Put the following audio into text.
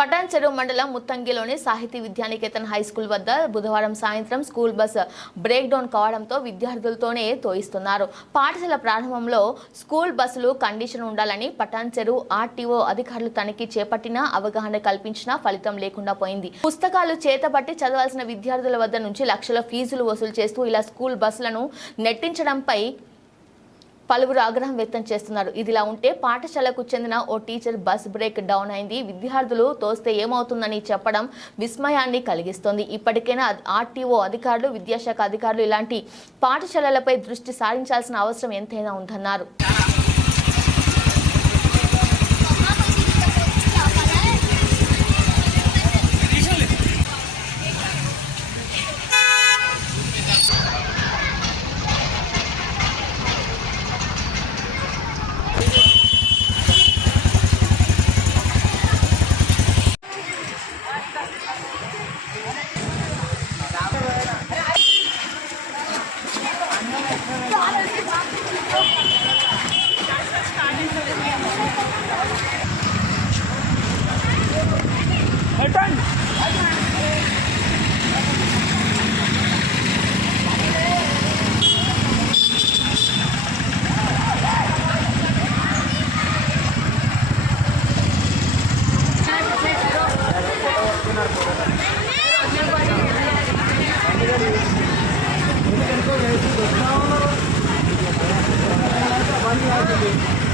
పటాన్ చెరువు మండలం ముత్తంగిలోని సాహితీ విద్యానికేతన్ హై స్కూల్ వద్ద బుధవారం సాయంత్రం స్కూల్ బస్ బ్రేక్ డౌన్ కావడంతో విద్యార్థులతోనే తోయిస్తున్నారు. పాఠశాల ప్రారంభంలో స్కూల్ బస్సులు కండిషన్ ఉండాలని పటాన్ చెరువు ఆర్టీఓ అధికారులు తనిఖీ చేపట్టినా అవగాహన కల్పించినా ఫలితం లేకుండా పోయింది. పుస్తకాలు చేతబట్టి చదవాల్సిన విద్యార్థుల వద్ద నుంచి లక్షల ఫీజులు వసూలు చేస్తూ ఇలా స్కూల్ బస్సులను నెట్టించడంపై పలువురు ఆగ్రహం వ్యక్తం చేస్తున్నారు. ఇదిలా ఉంటే పాఠశాలకు చెందిన ఓ టీచర్ బస్ బ్రేక్ డౌన్ అయింది. విద్యార్థులు తోస్తే ఏమవుతుందని చెప్పడం విస్మయాన్ని కలిగిస్తోంది. ఇప్పటికైనా ఆర్టీఓ అధికారులు విద్యాశాఖ అధికారులు ఇలాంటి పాఠశాలలపై దృష్టి సారించాల్సిన అవసరం ఎంతైనా ఉందన్నారు. Palitan! Thank you.